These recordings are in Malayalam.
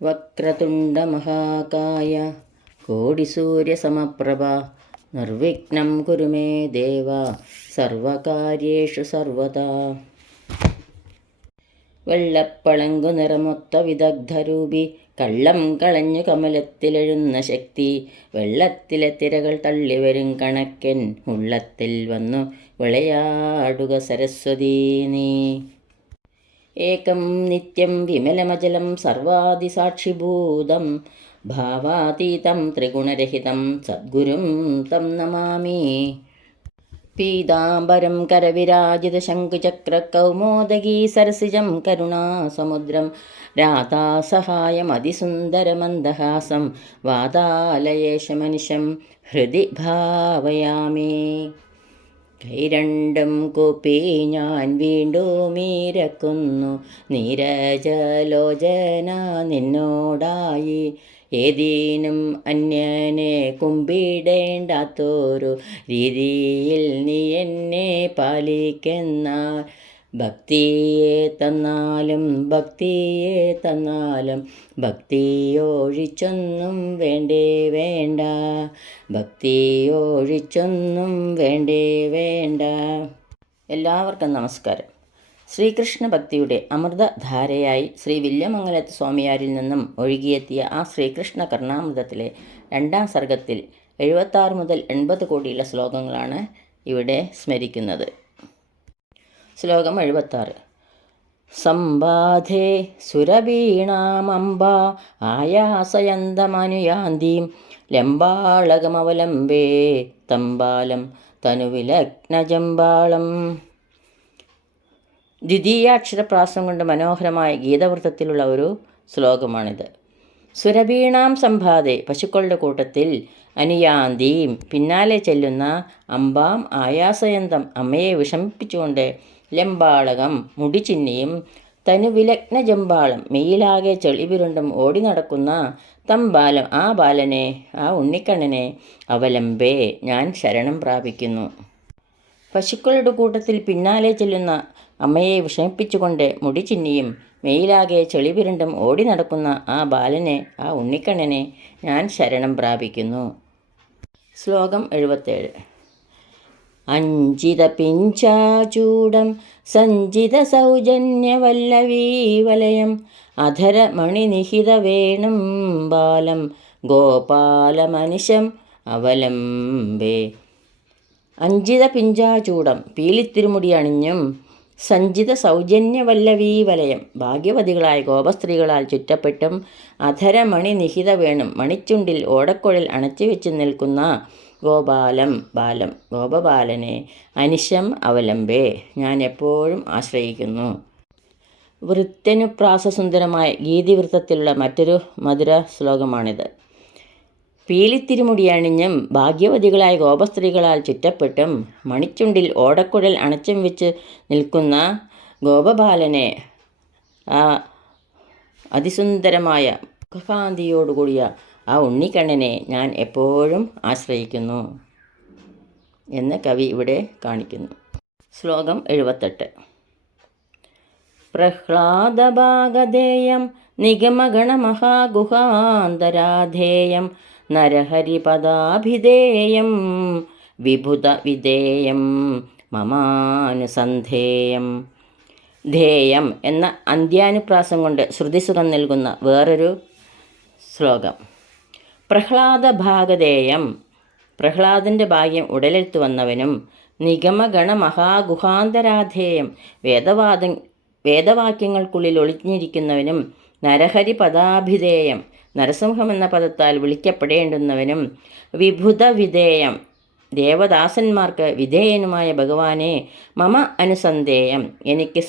വക്രതുണ്ടമഹാകായ കോടിസൂര്യസമപ്രഭ നിർവിഘ്നം കുരു മേ ദേവ സർവകാര്യേഷു സർവദാ. വെള്ളപ്പളങ്കു നിറമൊത്ത വിദഗ്ധരൂപി കള്ളം കളഞ്ഞു കമലത്തിലെഴുന്ന ശക്തി വെള്ളത്തിലെ തിരകൾ തള്ളിവരും കണക്കൻ ഉള്ളത്തിൽ വന്നു വിളയാടുക സരസ്വതീ നീ. ഏകം നിത്യം വിമലമചലം സർവാദിസാക്ഷിഭൂതം ഭാവാതീതം ത്രിഗുണരഹിതം സദ്ഗുരും തം നമാമി. പീതാംബരം കരവിരാജിതശംഖുചക്രകൗമോദഗീ സരസിജം കരുണാസമുദ്രം രാധാസഹായമതിസുന്ദരമന്ദഹാസം വാതാലയേശമനിശം ഹൃദി ഭാവയാമി. കൈരണ്ടും കൂപ്പി ഞാൻ വീണ്ടുമീരക്കുന്നു നീരജലോചന നിന്നോടായി. ഏതീനും അന്യനെ കുമ്പിടേണ്ടാത്തൊരു രീതിയിൽ നീ എന്നെ പാലിക്കെന്നാൽ ഭക്തിയെ തന്നാലും ഭക്തിയൊഴിച്ചൊന്നും വേണ്ടേ വേണ്ട. എല്ലാവർക്കും നമസ്കാരം. ശ്രീകൃഷ്ണ ഭക്തിയുടെ അമൃതധാരയായി ശ്രീ വില്യമംഗലത്ത് സ്വാമിയാരിൽ നിന്നും ഒഴുകിയെത്തിയ ആ ശ്രീകൃഷ്ണ കർണാമൃതത്തിലെ 2ാം സർഗത്തിൽ 76 മുതൽ 80 കോടിയുള്ള ശ്ലോകങ്ങളാണ് ഇവിടെ സ്മരിക്കുന്നത്. ശ്ലോകം 76. സംബാധേ സുരവീണാമംബ ആയാസയന്തമനുയാന്തീം ലംബാളകമവലംബേ തമ്പാലം തനുവിലഗ്നജംബാളം. ദ്വിതീയാക്ഷരപ്രാസം കൊണ്ട് മനോഹരമായ ഗീതവൃത്തത്തിലുള്ള ഒരു ശ്ലോകമാണിത്. സുരഭീണാം സംഭാതെ പശുക്കളുടെ കൂട്ടത്തിൽ അനുയാന്തീം പിന്നാലെ ചെല്ലുന്ന അമ്പാം ആയാസയന്തം അമ്മയെ വിഷമിപ്പിച്ചുകൊണ്ട് ലംബാളകം മുടിച്ചിന്നിയും തനുവിലഗ്ന ജംബാളം മെയിലാകെ ചെളിവിരുണ്ടും ഓടി നടക്കുന്ന തമ്പാലം ആ ബാലനെ ആ ഉണ്ണിക്കണ്ണനെ അവലംബേ ഞാൻ ശരണം പ്രാപിക്കുന്നു. പശുക്കളുടെ കൂട്ടത്തിൽ പിന്നാലെ ചെല്ലുന്ന അമ്മയെ വിഷമിപ്പിച്ചുകൊണ്ട് മുടിച്ചിന്നിയും മെയിലാകെ ചെളിവിരുണ്ടും ഓടി നടക്കുന്ന ആ ബാലനെ ആ ഉണ്ണിക്കണ്ണനെ ഞാൻ ശരണം പ്രാപിക്കുന്നു. ശ്ലോകം 77. അഞ്ചിത പിഞ്ചാചൂടം സഞ്ചിത സൗജന്യവല്ലവീവലയം അധരമണിനിഹിത വേണും ബാലം ഗോപാലമനിശം അവലംബേ. അഞ്ചിത പിഞ്ചാചൂടം പീലിത്തിരുമുടി അണിഞ്ഞും സഞ്ചിത സൗജന്യവല്ലവീവലയം ഭാഗ്യവതികളായ ഗോപസ്ത്രീകളാൽ ചുറ്റപ്പെട്ടും അധരമണി നിഹിത വേണും മണിച്ചുണ്ടിൽ ഓടക്കുഴൽ അണച്ചുവെച്ച് നിൽക്കുന്ന ഗോപബാലനെ അനിശം അവലംബേ ഞാൻ എപ്പോഴും ആശ്രയിക്കുന്നു. വൃത്യനുപ്രാസസുന്ദരമായ ഗീതിവൃത്തത്തിലുള്ള മറ്റൊരു മധുര ശ്ലോകമാണിത്. പീലിത്തിരുമുടിയണിഞ്ഞും ഭാഗ്യവതികളായ ഗോപസ്ത്രീകളാൽ ചുറ്റപ്പെട്ടും മണിച്ചുണ്ടിൽ ഓടക്കുഴൽ അണച്ചും വെച്ച് നിൽക്കുന്ന ഗോപബാലനെ ആ അതിസുന്ദരമായ മുഖകാന്തിയോടുകൂടിയ ആ ഉണ്ണിക്കണ്ണനെ ഞാൻ എപ്പോഴും ആശ്രയിക്കുന്നു എന്ന് കവി ഇവിടെ കാണിക്കുന്നു. ശ്ലോകം 78. പ്രഹ്ലാദഭാഗധേയം നിഗമഗണമഹാഗുഹാന്തരാധേയം നരഹരിപദാഭിധേയം വിഭുതവിധേയം മമാനുസന്ധേയം. ധേയം എന്ന അന്ത്യാനുപ്രാസം കൊണ്ട് ശ്രുതിസുഖം നൽകുന്ന വേറൊരു ശ്ലോകം. പ്രഹ്ലാദഭാഗധേയം പ്രഹ്ലാദൻ്റെ ഭാഗ്യം ഉടലെടുത്തു വന്നവനും നിഗമഗണമഹാഗുഹാന്തരാധേയം വേദവാക്യങ്ങൾക്കുള്ളിൽ ഒളിഞ്ഞിരിക്കുന്നവനും നരഹരി പദാഭിധേയം നരസിംഹമെന്ന പദത്താൽ വിളിക്കപ്പെടേണ്ടുന്നവനും വിഭുതവിധേയം ദേവദാസന്മാർക്ക് വിധേയനുമായ ഭഗവാനെ മമ അനുസന്ധേയം എനിക്ക്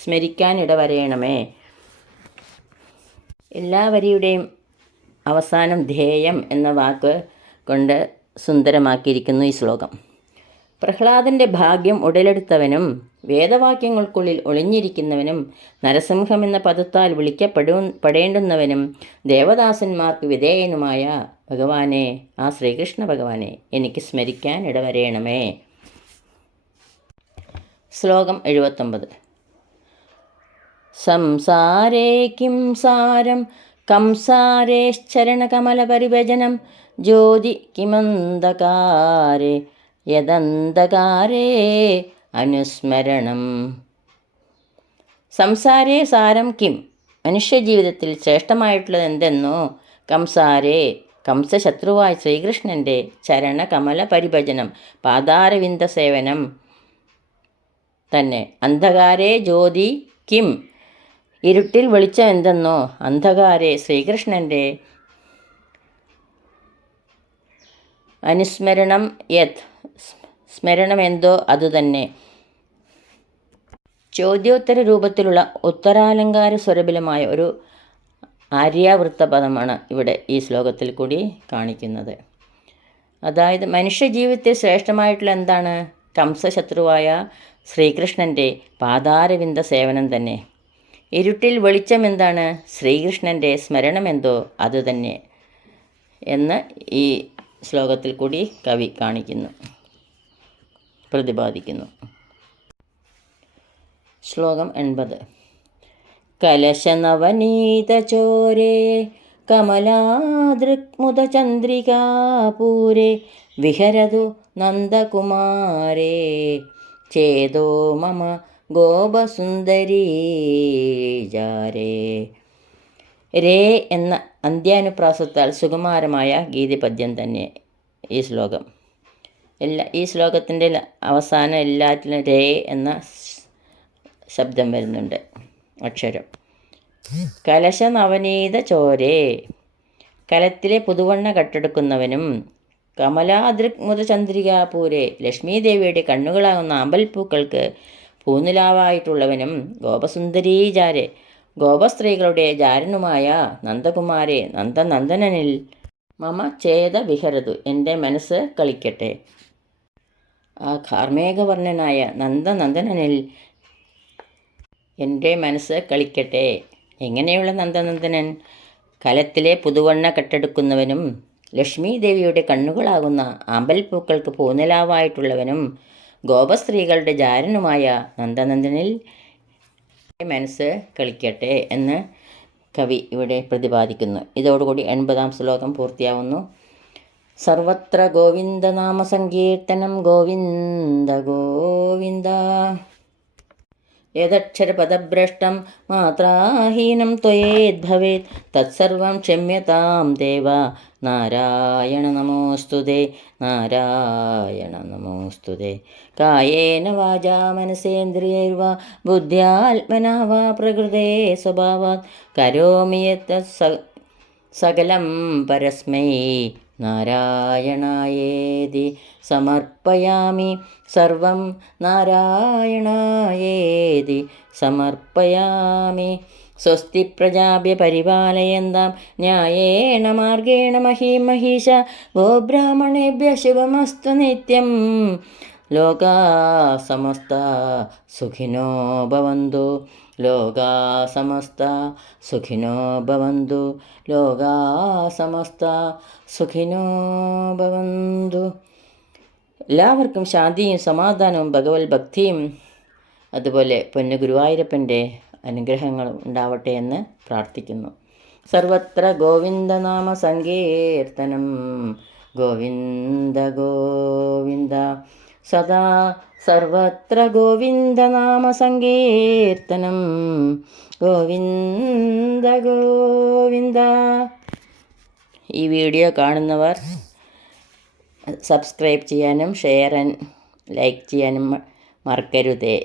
സ്മരിക്കാൻ ഇടവരയണമേ. എല്ലാ വരിയുടെയും അവസാനം ധേയം എന്ന വാക്ക് കൊണ്ട് സുന്ദരമാക്കിയിരിക്കുന്നു ഈ ശ്ലോകം. പ്രഹ്ലാദൻ്റെ ഭാഗ്യം ഉടലെടുത്തവനും വേദവാക്യങ്ങൾക്കുള്ളിൽ ഒളിഞ്ഞിരിക്കുന്നവനും നരസിംഹമെന്ന പദത്താൽ വിളിക്കപ്പെടേണ്ടുന്നവനും ദേവദാസന്മാർക്ക് വിധേയനുമായ ഭഗവാനെ ആ ശ്രീകൃഷ്ണ ഭഗവാനെ എനിക്ക് സ്മരിക്കാൻ ഇടവരയണമേ. ശ്ലോകം 79. സംസാരേ കിം സാരം കംസാരേശ്ചരണകമലപരിഭജനം ജ്യോതി കിമന്ധകാരേ യദന്ധകാരേ അനുസ്മരണം. സംസാരേ സാരം കിം, മനുഷ്യജീവിതത്തിൽ ശ്രേഷ്ഠമായിട്ടുള്ളത് എന്തെന്നോ. കംസാരേ, കംസശത്രുവായ ശ്രീകൃഷ്ണൻ്റെ ചരണകമല പരിഭജനം, പാതാരവിന്ദ സേവനം തന്നെ. അന്ധകാരേ ജ്യോതി കിം, ഇരുട്ടിൽ വെളിച്ചം എന്തെന്നോ. അന്ധകാരേ, ശ്രീകൃഷ്ണൻ്റെ അനുസ്മരണം യത്, സ്മരണമെന്തോ അതുതന്നെ. ചോദ്യോത്തര രൂപത്തിലുള്ള ഉത്തരാലങ്കാര സ്വരബലമായ ഒരു ആര്യാവൃത്ത പദമാണ് ഇവിടെ ഈ ശ്ലോകത്തിൽ കൂടി കാണിക്കുന്നത്. അതായത് മനുഷ്യജീവിതത്തിൽ ശ്രേഷ്ഠമായിട്ടുള്ള എന്താണ്? കംസശത്രുവായ ശ്രീകൃഷ്ണൻ്റെ പാതാരവിന്ദ സേവനം തന്നെ. ഇരുട്ടിൽ വെളിച്ചം എന്താണ്? ശ്രീകൃഷ്ണൻ്റെ സ്മരണമെന്തോ അതുതന്നെ എന്ന് ഈ ശ്ലോകത്തിൽ കൂടി കവി കാണിക്കുന്നു, പ്രതിപാദിക്കുന്നു. ശ്ലോകം 80. കലശനവനീതചോരേ കമലാദൃക്മുദചന്ദ്രികാപൂരേ വിഹരതു നന്ദകുമാരേ ചേതോ മമ ഗോപസുന്ദരീജാരേ. രേ എന്ന അന്ത്യാനുപ്രാസത്താൽ സുകുമാരമായ ഗീതിപദ്യം തന്നെ ഈ ശ്ലോകം. ഈ ശ്ലോകത്തിൻ്റെ അവസാനം എല്ലാറ്റിലും രേ എന്ന ശബ്ദം വരുന്നുണ്ട്, അക്ഷരം. കലശ നവനീത ചോരേ, കലത്തിലെ പുതുവണ്ണ കട്ടെടുക്കുന്നവനും. കമലാദൃക് മുതചന്ദ്രികാപൂരെ, ലക്ഷ്മീദേവിയുടെ കണ്ണുകളാകുന്ന അമ്പൽപ്പൂക്കൾക്ക് പൂനിലാവായിട്ടുള്ളവനും. ഗോപസുന്ദരീജാരെ, ഗോപസ്ത്രീകളുടെ ജാരനുമായ നന്ദകുമാരെ, നന്ദനന്ദനിൽ. മമ ചേത വിഹരതു, എൻ്റെ മനസ്സ് കളിക്കട്ടെ. ആ കാർമേഘവർണ്ണനായ നന്ദനന്ദനിൽ എൻ്റെ മനസ്സ് കളിക്കട്ടെ. എങ്ങനെയുള്ള നന്ദനന്ദനൻ? കലത്തിലെ പുതുവണ്ണ കട്ടെടുക്കുന്നവനും, ലക്ഷ്മീദേവിയുടെ കണ്ണുകളാകുന്ന ആമ്പൽപ്പൂക്കൾക്ക് പൂനിലാവായിട്ടുള്ളവനും, ഗോപസ്ത്രീകളുടെ ജാരനുമായ നന്ദനന്ദനിൽ മനസ്സ് കളിക്കട്ടെ എന്ന് കവി ഇവിടെ പ്രതിപാദിക്കുന്നു. ഇതോടുകൂടി 80-ാം ശ്ലോകം പൂർത്തിയാവുന്നു. സർവത്ര ഗോവിന്ദനാമ സങ്കീർത്തനം ഗോവിന്ദ ഗോവിന്ദ. യദക്ഷരപദഭ്രഷ്ടം മാത്രാഹീനം ത്വയേദ്ഭവേത് തത്സർവം ക്ഷമ്യതാം ദേവ. നാരായണ നമോസ്തുതേ, നാരായണ നമോസ്തുതേ. കായേന വാചാ മനസേന്ദ്രിയൈർവാ ബുദ്ധ്യാത്മനാ വാ പ്രകൃതേ സ്വഭാവാത് കരോമി യത്തത് സകലം പരസ്മൈ നാരായണായേതി സമർപ്പയാമി. സർവം നാരായണായേതി സമർപ്പയാമി. സ്വസ്തി പ്രജാഭ്യ പരിപാലയന്താം ന്യായേണ മാർഗേണ മഹീം മഹീഷ. ഗോബ്രാഹ്മണേഭ്യ ശുഭമസ്തു നിത്യം. ലോകാ സമസ്ത സുഖിനോ ഭവന്തു. ലോകാ സമസ്ത സുഖിനോ ഭവന്തു. ലോകാ സമസ്ത സുഖിനോ ഭവന്തു. എല്ലാവർക്കും ശാന്തിയും സമാധാനവും ഭഗവത് ഭക്തിയും അതുപോലെ പൊന്നു ഗുരുവായൂരപ്പൻ്റെ അനുഗ്രഹങ്ങളും ഉണ്ടാവട്ടെ എന്ന് പ്രാർത്ഥിക്കുന്നു. സർവത്ര ഗോവിന്ദനാമ സങ്കീർത്തനം ഗോവിന്ദ ഗോവിന്ദ. സദാ സർവത്ര ഗോവിന്ദനാമ സങ്കീർത്തനം ഗോവിന്ദ ഗോവിന്ദ. ഈ വീഡിയോ കാണുന്നവർ സബ്സ്ക്രൈബ് ചെയ്യാനും ഷെയർ ആൻഡ് ലൈക്ക് ചെയ്യാനും മറക്കരുതേ.